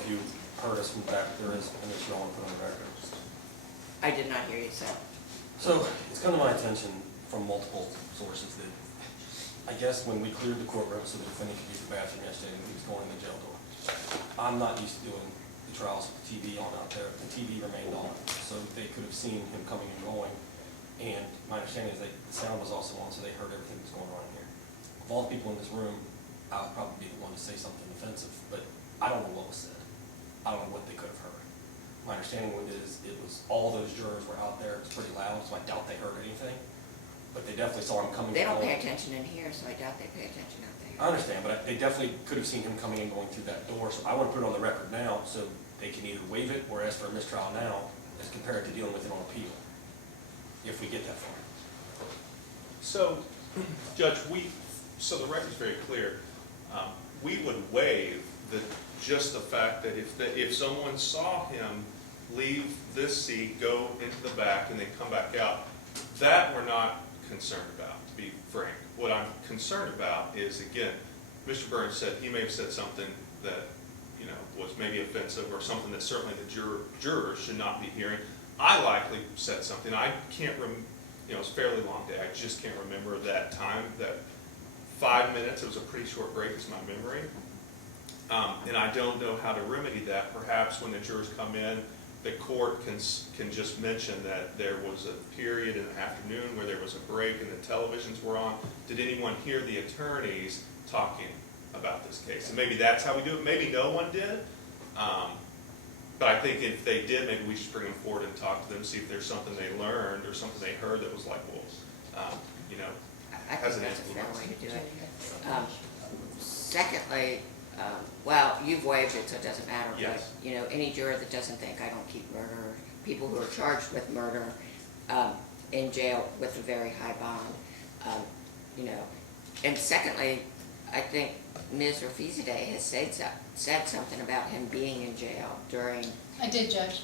if you heard us from the back, there is an issue I want to put on the record. I did not hear you say. So, it's come to my attention from multiple sources that, I guess when we cleared the courtroom so the defendant could use the bathroom yesterday and he was going in the jail door, I'm not used to doing the trials with the TV on out there. The TV remained on, so they could have seen him coming and going. And my understanding is that the sound was also on, so they heard everything that was going on in here. Of all the people in this room, I would probably be the one to say something offensive, but I don't know what was said. I don't know what they could have heard. My understanding is it was all those jurors were out there. It was pretty loud, so I doubt they heard anything. But they definitely saw him coming They and don't going. pay attention in here, so I doubt they pay attention out there. I understand, but they definitely could have seen him coming and going through that door. So I want to put it on the record now so they can either waive it or ask for a mistrial now as compared to dealing with it on appeal, if we get that far. So, Judge, so the record's very clear. We would waive just the fact that if someone saw him leave this seat, go into the back, and then come back out, that we're not concerned about, to be frank. What I'm concerned about is, again, Mr. Burns said he may have said something that, was maybe offensive or something that certainly the jurors should not be hearing. I likely said something. I can't it's a fairly long day. I just can't remember that time, that 5 minutes. It was a pretty short break is my memory. And I don't know how to remedy that. Perhaps when the jurors come in, the court can just mention that there was a period in the afternoon where there was a break and the televisions were on. Did anyone hear the attorneys talking about this case? And maybe that's how we do it. Maybe no one did. But I think if they did, maybe we should bring them forward and talk to them, see if there's something they learned or something they heard that was like, well, I has think an that's a fair influence. way to do it. Secondly, well, you've waived it, so it doesn't matter. Yes. But, any juror that doesn't think I don't keep murder, people who are charged with murder in jail with a very high bond, And secondly, I think Ms. Rafizadeh has said something about him being in jail during I did, Judge.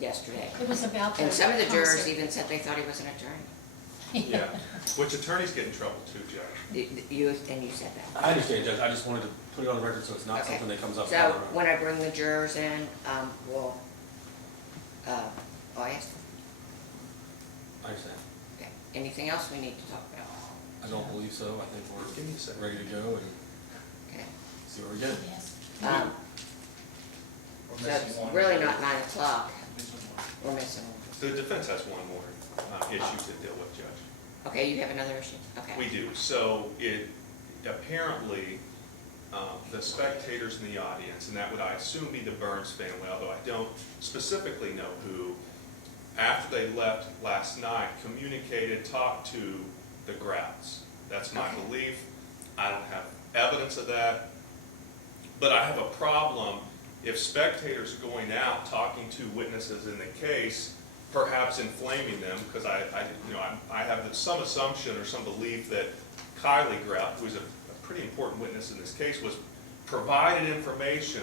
yesterday. It was about the And some of the jurors concert. even said they thought he was an attorney. Yeah, which attorneys get in trouble too, Judge. You said that. I understand, Judge. I just wanted to put it on the record so it's not Okay. something that comes up. So down the road. when I bring the jurors in, I'll ask them. I understand. Okay. Anything else we need to talk about? I don't believe so. I think Give me a we're second. ready to go and Okay. see where we get. Yes. So it's really not 9 o'clock. We're missing one. The defense has one more issue to deal with, Judge. Okay, you have another issue? Okay. We do. So it apparently, the spectators in the audience, and that would I assume be the Burns family, although I don't specifically know who, after they left last night, talked to the Grouts. That's my Okay. belief. I don't have evidence of that. But I have a problem if spectators are going out talking to witnesses in the case, perhaps inflaming them, because I have some assumption or some belief that Kylie Grout, who is a pretty important witness in this case, was provided information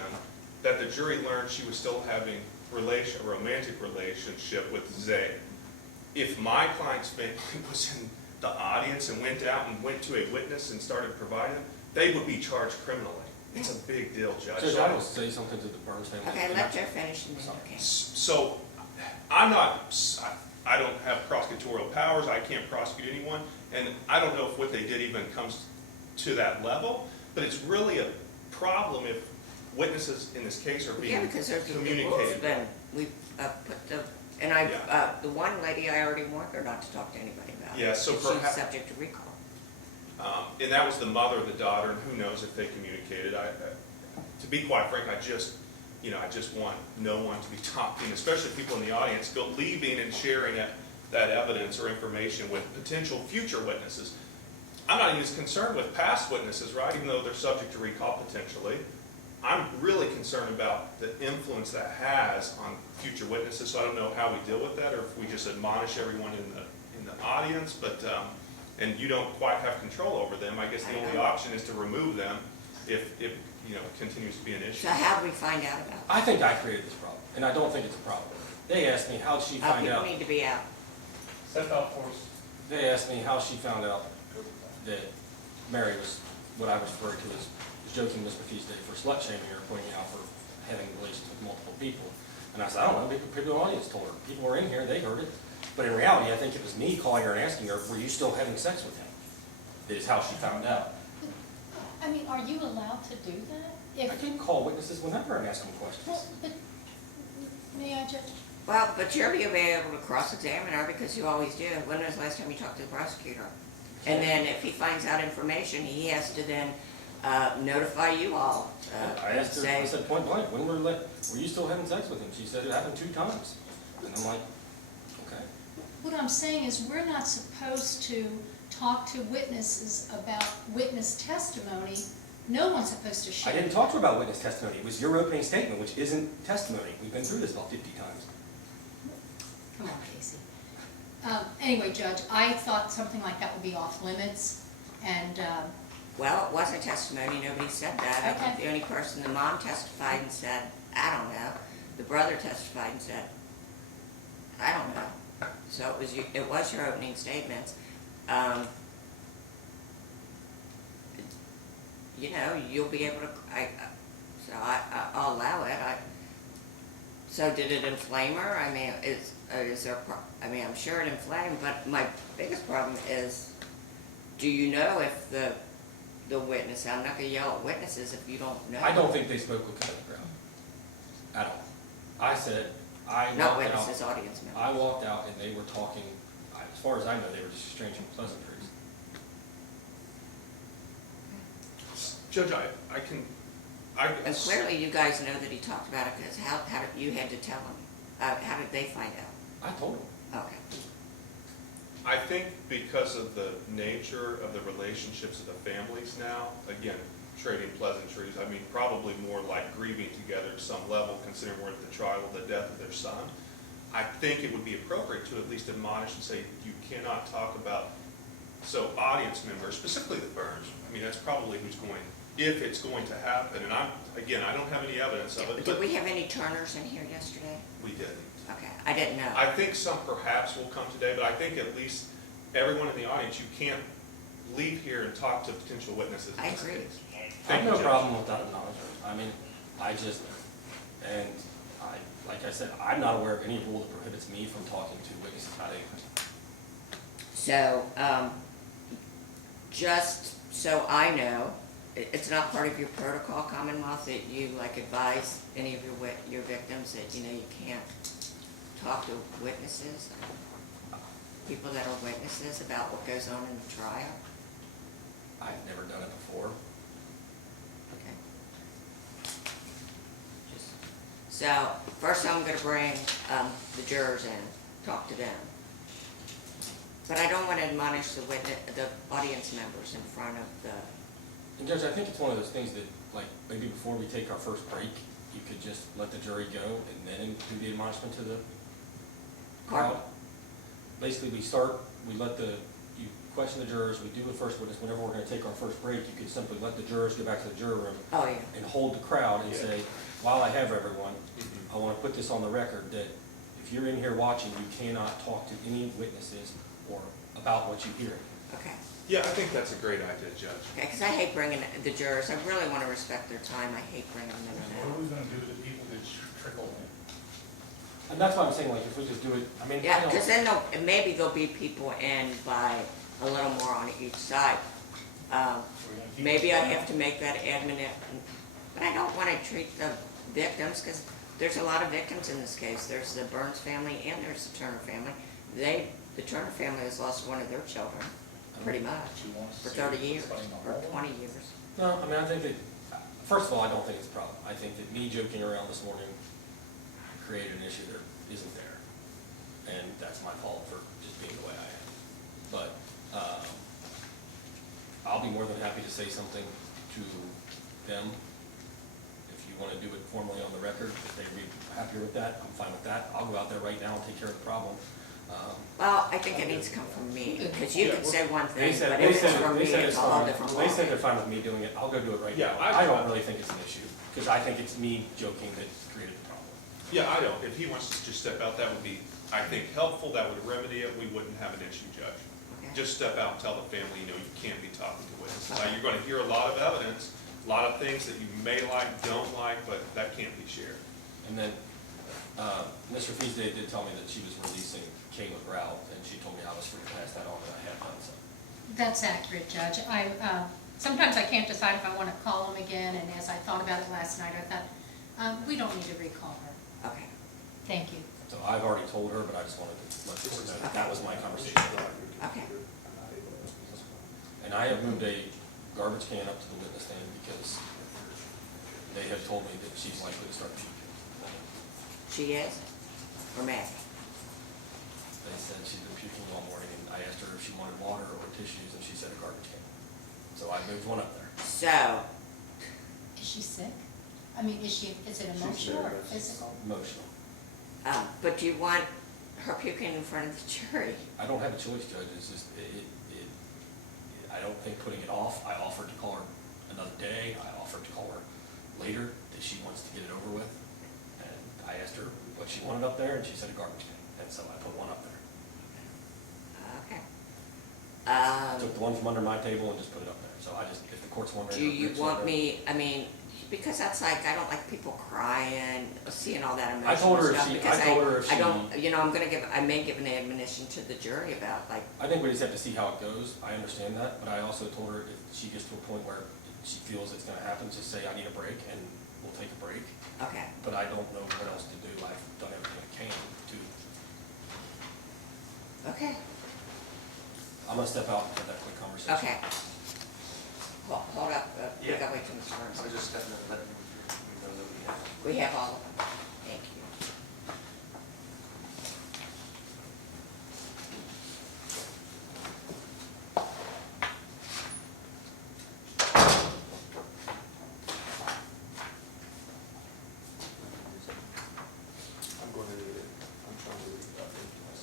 that the jury learned she was still having a romantic relationship with Zay. If my client's family was in the audience and went out and went to a witness and started providing them, they would be charged criminally. It's a big deal, Judge. Judge, I will say something to the Burns family. Okay, let Joe finish and then, okay. So, I don't have prosecutorial powers, I can't prosecute anyone, and I don't know if what they did even comes to that level, but it's really a problem if witnesses in this case are being Yeah, because there's the rules communicated. then. We put the, and the one lady, I already warned her not to talk to anybody about it. Yeah, so She's perhaps- subject to recall. And that was the mother of the daughter, and who knows if they communicated. To be quite frank, I just want no one to be talking, especially people in the audience, leaving and sharing that evidence or information with potential future witnesses. I'm not even as concerned with past witnesses, right, even though they're subject to recall potentially. I'm really concerned about the influence that has on future witnesses, so I don't know how we deal with that, or if we just admonish everyone in the audience, but and you don't quite have control over them. I guess the only option is to remove them if it continues to be an issue. So how do we find out about it? I think I created this problem, and I don't think it's a problem. They asked me how she find People out. need to be out. Step out for us. They asked me how she found out that Mary was what I refer to as joking Miss Rafizadeh for slut shaming her, pointing out for having relations multiple people. And I said, I don't know, maybe people in the audience told her. People were in here, they heard it. But in reality, I think it was me calling her and asking her, were you still having sex with him? Is how she found out. I mean, are you allowed to do that? I can call witnesses whenever and ask them Well, questions. but, may I just, Well, but you'll be able to cross-examine her because you always do. When was the last time you talked to the prosecutor? And then if he finds out information, he has to then notify you all. I asked her, I said point blank, when were you still having sex with him? She said it happened 2 times. And I'm like, okay. what I'm saying is, we're not supposed to talk to witnesses about witness testimony. No one's supposed to I share. didn't talk to her about witness testimony. It was your opening statement, which isn't testimony. We've been through this about 50 times. Come on, Casey. Anyway, Judge, I thought something like that would be off limits, and, Well, it wasn't testimony, nobody said that. I think Okay. the only person, the mom testified and said, I don't know. The brother testified and said, I don't know. So it was your opening statements. You know, you'll be able to, I'll allow it. So did it inflame her? I mean, is there, I mean, I'm sure it inflamed, but my biggest problem is, do you know if the witness, I'm not gonna yell at witnesses if you don't know. I don't think they spoke with Kenneth Brown at all. I said, I Not walked witnesses, out, audience members. I walked out and they were talking, as far as I know, they were just exchanging pleasantries. Judge, And clearly you guys know that he talked about it, because how did, you had to tell him, how did they find out? I told them. Okay. I think because of the nature of the relationships of the families now, again, trading pleasantries, I mean, probably more like grieving together at some level, considering we're at the trial of the death of their son. I think it would be appropriate to at least admonish and say, you cannot talk about, so audience members, specifically the Burns, I mean, that's probably who's going, if it's going to happen, and I don't have any evidence of it, Did but we have any Turners in here yesterday? we did. Okay, I didn't know. I think some perhaps will come today, but I think at least everyone in the audience, you can't leave here and talk to potential witnesses in I this agree. case. I Thank have you, no Judge. problem with that acknowledgement. I mean, like I said, I'm not aware of any rule that prohibits me from talking to witnesses about anything. So, just so I know, it's not part of your protocol, Commonwealth, that you like advise any of your victims that, you know, you can't talk to witnesses, people that are witnesses about what goes on in the trial? I've never done it before. Okay. So, first I'm gonna bring, the jurors in, talk to them. But I don't wanna admonish the audience members in front of the, And Judge, I think it's one of those things that, like, maybe before we take our first break, you could just let the jury go and then do the admonishment to the crowd. Basically, you question the jurors, we do the first witness, whenever we're gonna take our first break, you could simply let the jurors go back to the juror room oh yeah, and hold the crowd and Yeah. say, while I have everyone, Mhm. I wanna put this on the record that if you're in here watching, you cannot talk to any witnesses or about what you hear. okay. Yeah, I think that's a great idea, Judge. Okay, because I hate bringing the jurors, I really want to respect their time, I hate bringing them And in what and are we gonna do to the people that trickle in? And that's why I'm saying, like, if we just do it, I mean, out. Yeah, I don't- because then maybe there'll be people in by a little more on each side. We're gonna keep Maybe I it have to make that admin, but I don't want to treat the victims, because there's a lot of victims in this case. There's the Burns family and there's the Turner family. The Turner family has lost one of their children, pretty much, She wants for to 30 see years, somebody in the or hall. 20 years. No, I mean, I think that, first of all, I don't think it's a problem. I think that me joking around this morning created an issue that isn't there. And that's my fault for just being the way I am. But, I'll be more than happy to say something to them. If you want to do it formally on the record, if they'd be happier with that, I'm fine with that. I'll go out there right now and take care of the problem. Well, I think it needs to come from me, because you can say one They thing, said, but they if it's said, from me, they said it's it's a whole fine. different They said they're ballgame. fine with me doing it. I'll go do it right Yeah, now. I- I don't really think it's an issue, because I think it's me joking that created the problem. Yeah, I don't. If he wants to just step out, that would be, I think, helpful. That would remedy it. We wouldn't have an issue, Judge. Okay. Just step out and tell the family, you know, you can't be talking to witnesses. Now, you're gonna hear a lot of evidence, a lot of things that you may like, don't like, but that can't be shared. And then, Mr. Feasday did tell me that she was releasing Kayla Grout, and she told me I was free to pass that on, and I have done so. That's accurate, Judge. Sometimes I can't decide if I want to call them again, and as I thought about it last night, I thought, we don't need to recall her. Okay. Thank you. So I've already told her, but I just wanted to let the court know that that was my conversation with her. Okay. And I have moved a garbage can up to the witness stand because they have told me that she's likely to start puking. She is? Or Maggie? They said she's been puking all morning, and I asked her if she wanted water or tissues, and she said a garbage can. So I moved one up there. So, Is she sick? I mean, is it emotional or physical? Emotional. but do you want her puking in front of the jury? I don't have a choice, Judge. It's just, I don't think putting it off. I offered to call her another day. I offered to call her later that she wants to get it over with. And I asked her what she wanted up there, and she said a garbage can. And so I put one up there. Okay. I took the one from under my table and just put it up there. So I just, if the court's wondering. Do you want me, I mean, because that's like, I don't like people crying, seeing all that I told emotional her if stuff, she- because I told her if I she- don't, you know, I may give an admonition to the jury about, like, I think we just have to see how it goes. I understand that, but I also told her if she gets to a point where she feels it's gonna happen, just say, I need a break, and we'll take a break. okay, But I don't know what else to do. I've done everything I can to. okay, I'm gonna step out and have that quick conversation. okay. Hold up, we Yeah. gotta wait till Mr. Burns. I just stepped in and let we know that we have. We have all of them, thank you. I'm going to read it. I'm trying to read it. Yes.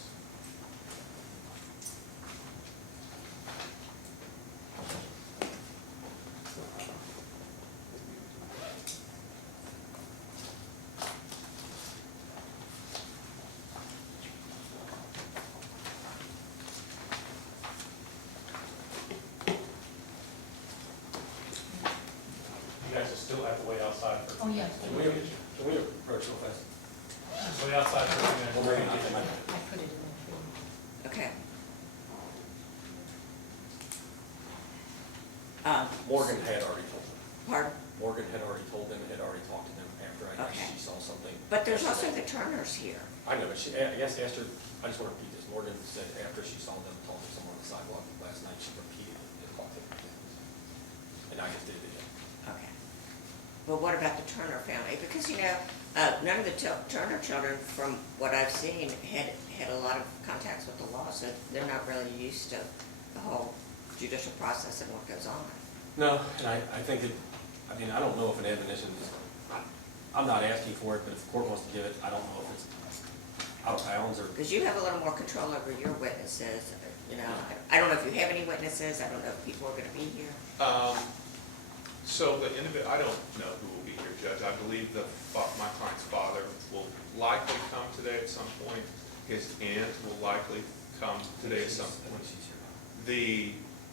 You guys will still have to wait outside for. Oh, yeah. Can we approach real fast? Just wait outside for a minute. We'll bring it up. I put it in there for you. Okay. Morgan had already told them. Pardon? Morgan had already told them and had already talked to them after I Okay. guess she saw something. But there's also the Turners here. I know, but I guess Esther, I just want to repeat this. Morgan said after she saw them talking to someone on the sidewalk last night, she repeated it and talked to them. And I just did it again. Okay. But what about the Turner family? Because, you know, none of the Turner children, from what I've seen, had a lot of contacts with the law, so they're not really used to the whole judicial process and what goes on. No, and I think it, I mean, I don't know if an admonition is, I'm not asking for it, but if the court wants to give it, I don't know if it's out of bounds or. Because you have a little more control over your witnesses, you know. I don't know if you have any witnesses, I don't know if people are gonna be here. So the individual, I don't know who will be here, Judge. I believe my client's father will likely come today at some point. His aunt will likely come today at some point.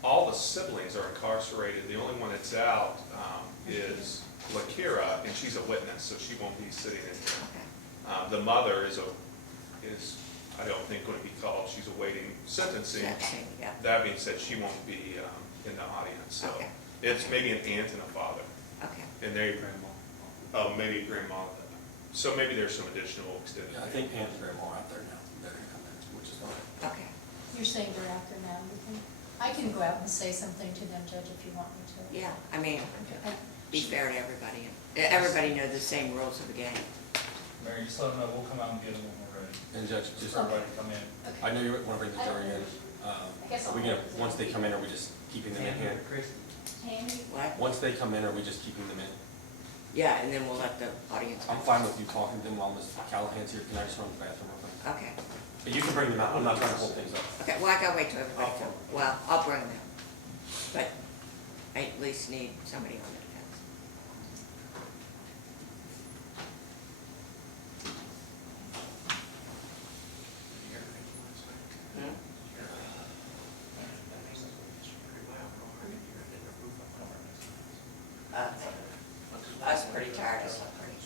All the siblings are incarcerated. The only one that's out is Lakira, and she's a witness, so she won't be sitting in here. Okay. The mother is, I don't think, going to be called. She's awaiting sentencing. Sentencing, yeah. That being said, she won't be in the audience, so Okay. it's maybe an aunt and a father, Okay. and they, oh, maybe grandma. So maybe there's some additional extended. Yeah, I think Aunt and Grandma are out there now. They're gonna come in, which is fine. Okay. You're saying they're out there now, you think? I can go out and say something to them, Judge, if you want me to. Yeah, I mean, I- be fair to everybody, and everybody knows the same rules of the game. Mary, just let them know, we'll come out and get them when we're ready. And Judge, Just just, for everybody to come in. Okay. I know you want to bring the jury in. Are we gonna, once they come in, are we just keeping them in here? Tammy? What? Once they come in, are we just keeping them in? Yeah, and then we'll let the audience. I'm fine with you talking to them while Ms. Callahan's here. Can I just run to the bathroom real quick? Okay. But you can bring them out. I'm not trying to hold things up. Okay, well, I gotta wait till everybody comes. Well, I'll bring them. But I at least need somebody on the defense. Hmm? I was pretty tired, I slept pretty.